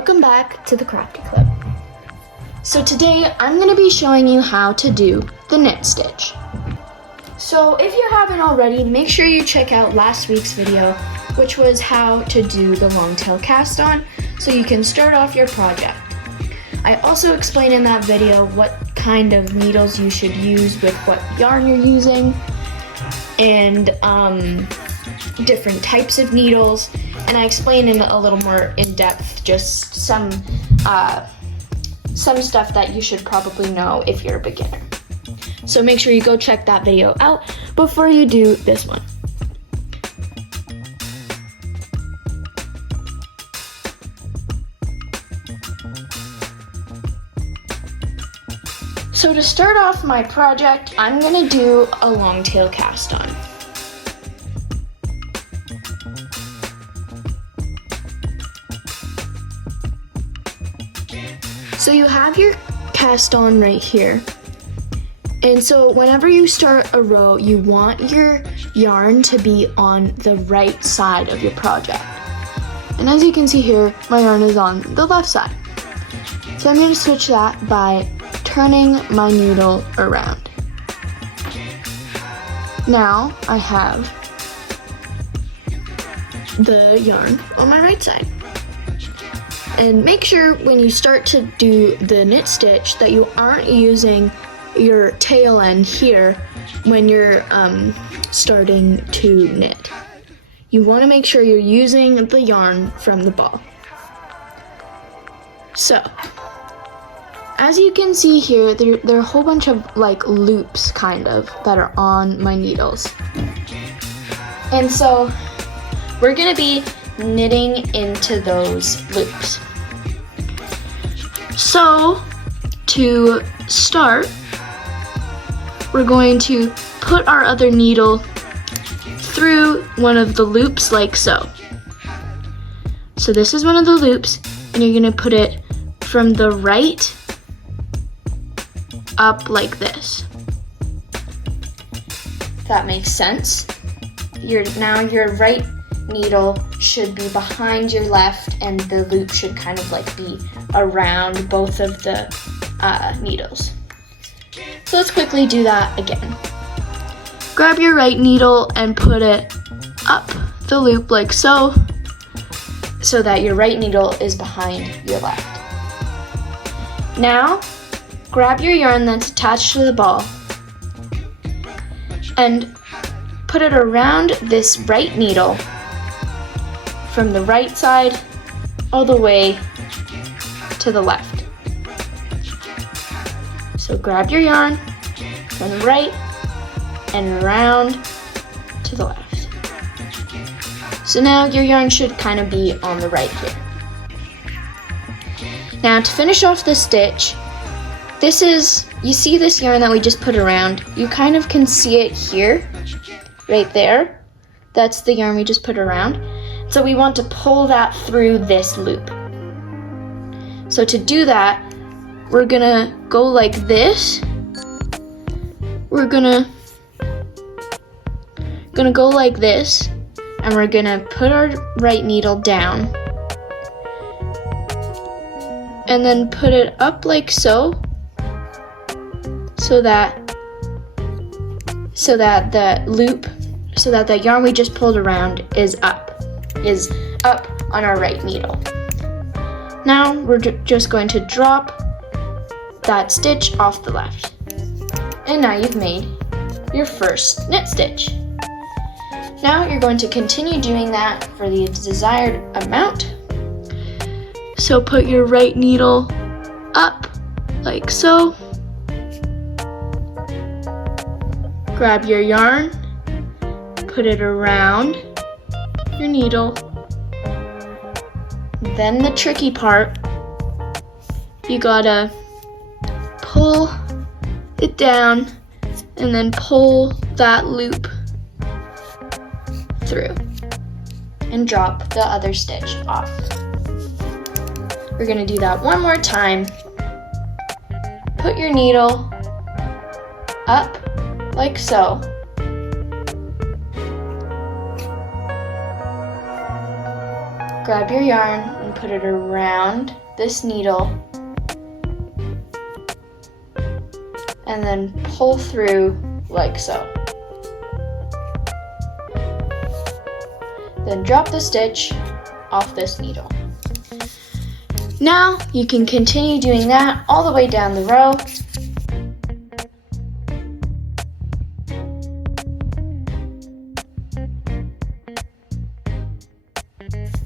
welcome back to the Crafty Club. So today I'm going to be showing you how to do the knit stitch. So if you haven't already, make sure you check out last week's video, which was how to do the long tail cast on so you can start off your project. I also explained in that video what kind of needles you should use with what yarn you're using and different types of needles, and I explained in a little more in depth just some stuff that you should probably know if you're a beginner. So make sure you go check that video out before you do this one. So to start off my project, I'm gonna do a long tail cast on. So you have your cast on right here. And so whenever you start a row, you want your yarn to be on the right side of your project. And as you can see here, my yarn is on the left side. So I'm going to switch that by turning my needle around. Now I have the yarn on my right side. And make sure when you start to do the knit stitch that you aren't using your tail end here when you're starting to knit. You want to make sure you're using the yarn from the ball. So, as you can see here, there are a whole bunch of like loops kind of that are on my needles. And so, we're going to be knitting into those loops. So, to start, we're going to put our other needle through one of the loops like so. So this is one of the loops, and you're going to put it from the right up like this. If that makes sense. Now your right needle should be behind your left, and the loop should kind of like be around both of the needles. So let's quickly do that again. Grab your right needle and put it up the loop like so that your right needle is behind your left. Now, grab your yarn that's attached to the ball and put it around this right needle from the right side all the way to the left. So grab your yarn from the right and around to the left. So now your yarn should kind of be on the right here. Now to finish off the stitch, you see this yarn that we just put around, you kind of can see it here, right there. That's the yarn we just put around. So we want to pull that through this loop. So to do that, we're gonna go like this. We're gonna go like this, and we're gonna put our right needle down and then put it up like so that the yarn we just pulled around is up on our right needle. Now we're just going to drop that stitch off the left. And now you've made your first knit stitch. Now you're going to continue doing that for the desired amount. So put your right needle up like so. Grab your yarn, put it around your needle. Then the tricky part, you gotta pull it down and then pull that loop through and drop the other stitch off. We're gonna do that one more time. Put your needle up like so. Grab your yarn and put it around this needle and then pull through like so. Then drop the stitch off this needle. Now you can continue doing that all the way down the row.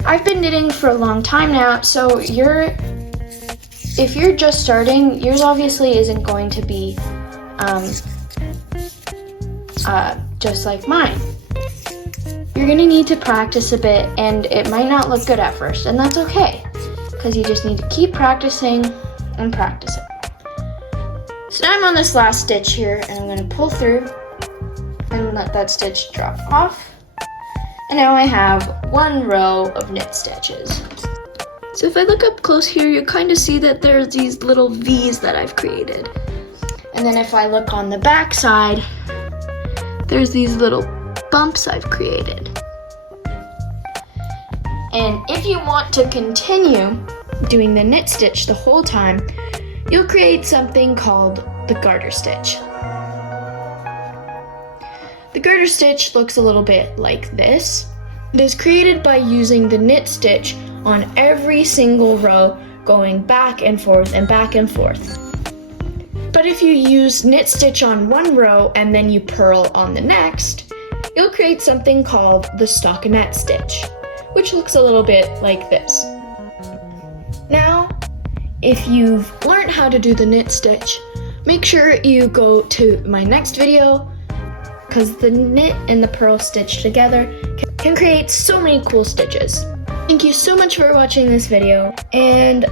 I've been knitting for a long time now, so if you're just starting, yours obviously isn't going to be just like mine. You're gonna need to practice a bit, and it might not look good at first, and that's okay, because you just need to keep practicing and practicing. So now I'm on this last stitch here, and I'm gonna pull through and let that stitch drop off. And now I have one row of knit stitches. So if I look up close here, you kind of see that there's these little V's that I've created. And then if I look on the back side, there's these little bumps I've created. And if you want to continue doing the knit stitch the whole time, you'll create something called the garter stitch. The garter stitch looks a little bit like this. It is created by using the knit stitch on every single row, going back and forth and back and forth. But if you use knit stitch on one row and then you purl on the next, you'll create something called the stockinette stitch, which looks a little bit like this. Now, if you've learned how to do the knit stitch, make sure you go to my next video, because the knit and the purl stitch together can create so many cool stitches. Thank you so much for watching this video, and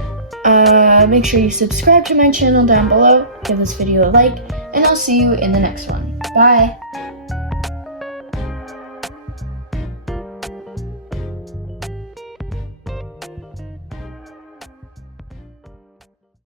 make sure you subscribe to my channel down below, give this video a like, and I'll see you in the next one. Bye!